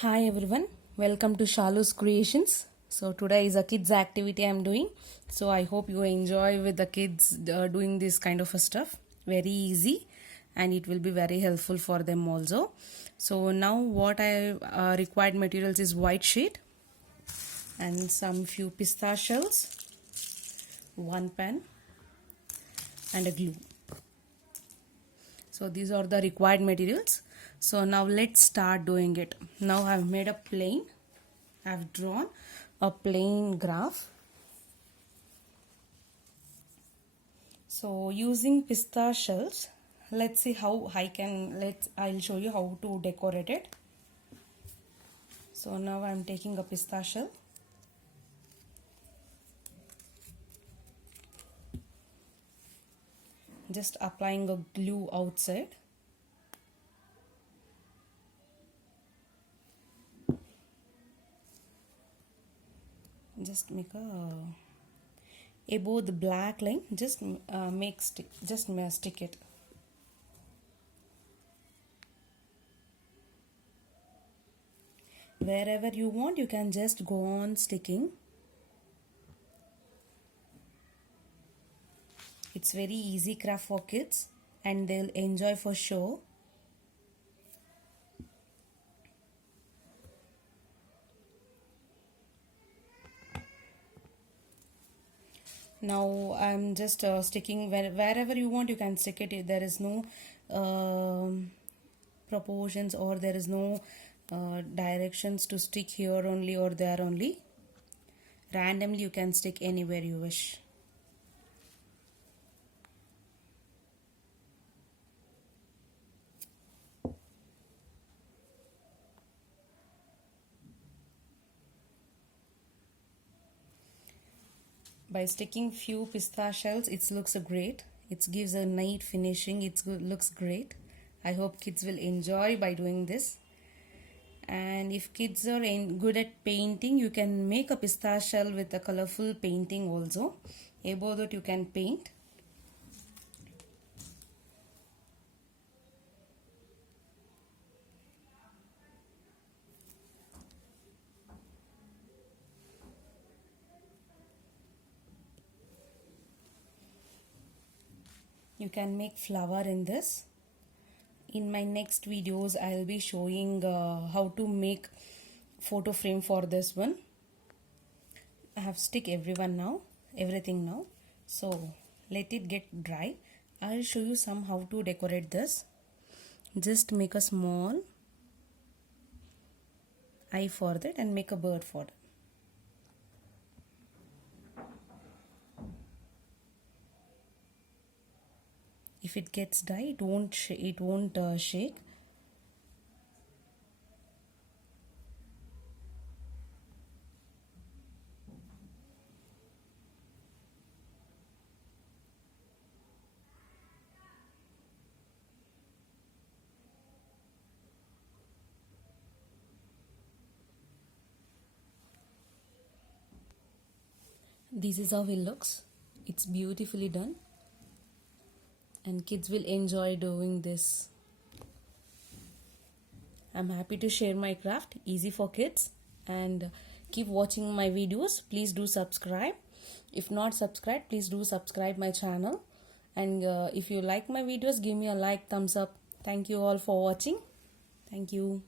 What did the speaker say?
Hi everyone, welcome to Shalu's Creations. So today is a kids activity I'm doing. So I hope you enjoy with the kids doing this kind of a stuff. Very easy and it will be very helpful for them also. So now what I required materials is white sheet and some few pista shells, one pen and a glue. So these are the required materials. So now let's start doing it. Now I've made a plane. I've drawn a plain graph. So using pista shells, let's see how I'll show you how to decorate it. So now I'm taking a pista shell. Just applying a glue outside. Just make above the black line, just stick it. Wherever you want, you can just go on sticking. It's very easy craft for kids and they'll enjoy for sure. Now I'm just sticking wherever you want, you can stick it. There is no proportions or there is no directions to stick here only or there only. Randomly you can stick anywhere you wish. By sticking few pista shells, it looks great. It gives a neat finishing. Looks great. I hope kids will enjoy by doing this. And if kids are good at painting, you can make a pista shell with a colorful painting also. Above that you can paint. You can make flower in this. In my next videos I'll be showing how to make photo frame for this one. I have stick everything now. So let it get dry. I'll show you how to decorate this. Just make a small eye for that and make a bird for it. If it gets dry, it won't shake. This is how it looks. It's beautifully done. And kids will enjoy doing this. I'm happy to share my craft, easy for kids, and keep watching my videos. Please do subscribe. If not subscribed, please do subscribe my channel. And if you like my videos, give me a like, thumbs up. Thank you all for watching. Thank you.